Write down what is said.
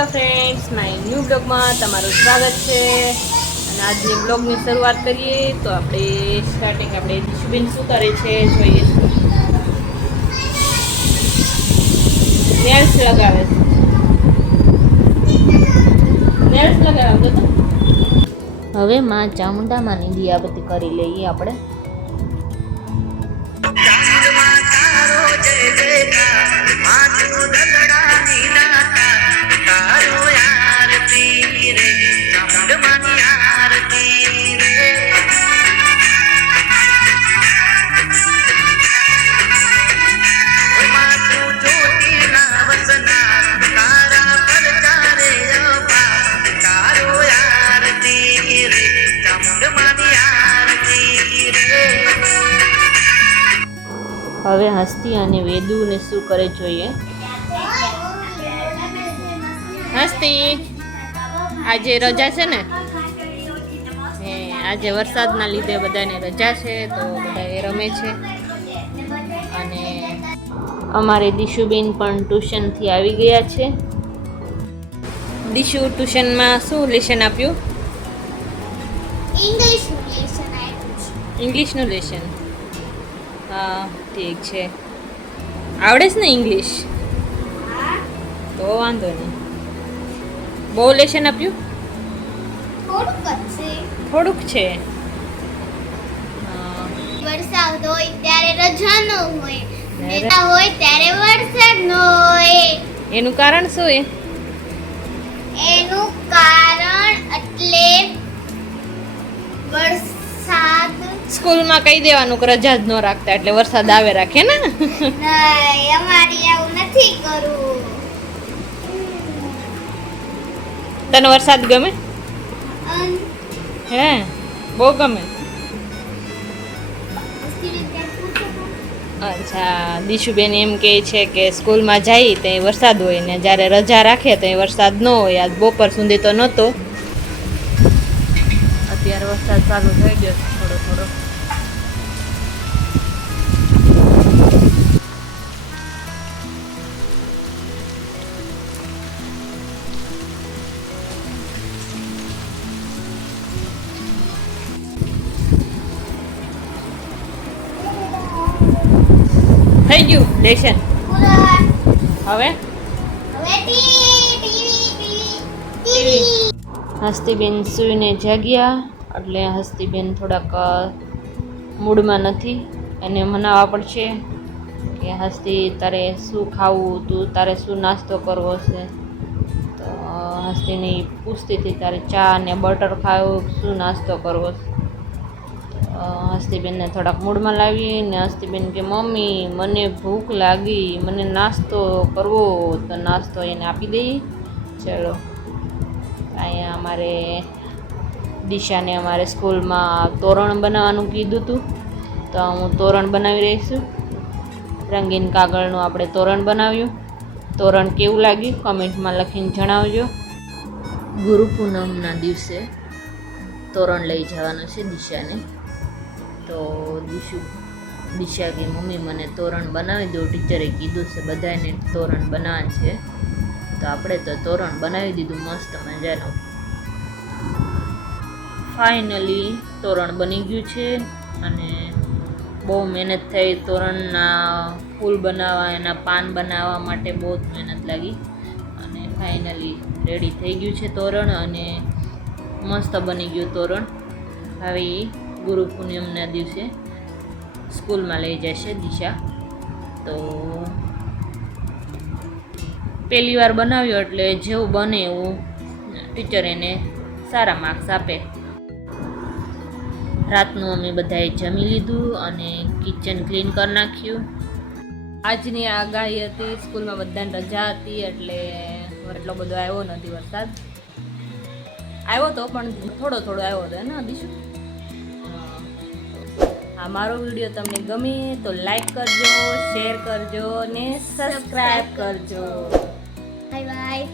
Hello friends, my new બ્લોગમાં તમારું સ્વાગત છે. અને આજની બ્લોગની શરૂઆત કરીએ તો આપણે દિશુબેન શું કરે છે જોઈએ. નેલ્સ લગાવે છે. નેલ્સ લગાવતો તો હવે માં ચામુંડામાંની દિયાબત્તી કરી લઈએ આપણે. હવે હસ્તી અને વેદુને શું કરે જોઈએ. હસ્તી, આજે રજા છે ને? આજે વરસાદના લીધે બધાને રજા છે તો બધા એ રમે છે. અને અમારે દિશુબેન પણ ટ્યુશનથી આવી ગયા છે. દિશુ, ટ્યુશનમાં શું લેશન આપ્યું? ઇંગ્લિશનું લેશન. હા, ઠીક છે. આવડે છે ને ઇંગ્લિશ? તો વાંધો નહીં. બહુ લેશન આપ્યું? થોડુંક છે. વરસાદ હોય ત્યારે રજા ન હોય, રજા હોય ત્યારે વરસાદ ન હોય. એનું કારણ શું? એનું કારણ એટલે વરસાદ. સ્કૂલમાં કહી દેવાનું કે રજા જ ન રાખતા, એટલે વરસાદ આવે રાખે ને. નહીં, અમારી આવું નથી કરવું. તને વરસાદ ગમે? હે, બહુ ગમે. અચ્છા, દિશુબેન એમ કહે છે કે સ્કૂલમાં જાય તો વરસાદ હોય ને જ્યારે રજા રાખે તો વરસાદ ન હોય. આજ બપોર સુધી તો નહોતો, અત્યારે વરસાદ ચાલુ થઈ ગયો થોડો થોડો. થઈ ગયું લેશન. હવે હસ્તીબેન સૂઈને જાગ્યા એટલે હસ્તીબેન થોડાક મૂડમાં નથી. એને મનાવવા પડશે કે હસ્તી, તારે શું ખાવું, તારે શું નાસ્તો કરવો છે. તો હસ્તીની પૂછતી હતી તારે ચા ને બટર ખાવું, શું નાસ્તો કરવો છે. હસ્તીબેનને થોડાક મૂડમાં લાવી ને હસ્તીબેન કે મમ્મી મને ભૂખ લાગી, મને નાસ્તો કરવો. તો નાસ્તો એને આપી દઈએ. ચલો, અહીંયા અમારે દિશાને અમારે સ્કૂલમાં તોરણ બનાવવાનું કીધું હતું તો હું તોરણ બનાવી રહી છું. રંગીન કાગળનું આપણે તોરણ બનાવ્યું. તોરણ કેવું લાગ્યું કમેન્ટમાં લખીને જણાવજો. ગુરુ પૂનમના દિવસે તોરણ લઈ જવાનું છે દિશાને. તો દિશા કે મમ્મી મને તોરણ બનાવી દો, ટીચરે કીધું છે બધાને તોરણ બનાવવાનું છે. તો આપણે તો તોરણ બનાવી દીધું મસ્ત મજાનું. ફાઇનલી તોરણ બની ગયું છે અને બહુ મહેનત થઈ. તોરણના ફૂલ બનાવવા, એના પાન બનાવવા માટે બહુ જ મહેનત લાગી અને ફાઇનલી રેડી થઈ ગયું છે તોરણ અને મસ્ત બની ગયું તોરણ. હવે ગુરુ પૂનમના દિવસે સ્કૂલમાં લઈ જશે દિશા. તો પહેલી વાર બનાવ્યો એટલે જેવું બને એવું ટીચર એને સારા માર્ક્સ આપે. રાતનું અમે બધાએ જમી લીધું અને કિચન ક્લીન કરી નાખ્યું. આજની આગાહી હતી, સ્કૂલમાં બધાને રજા હતી એટલે એટલો બધો આવ્યો નથી વરસાદ. આવ્યો તો પણ થોડો થોડો આવ્યો હતો ને દિશુ. આ મારો વિડીયો તમને ગમે તો લાઈક કરજો, શેર કરજો ને સબસ્ક્રાઈબ કરજો. Bye bye.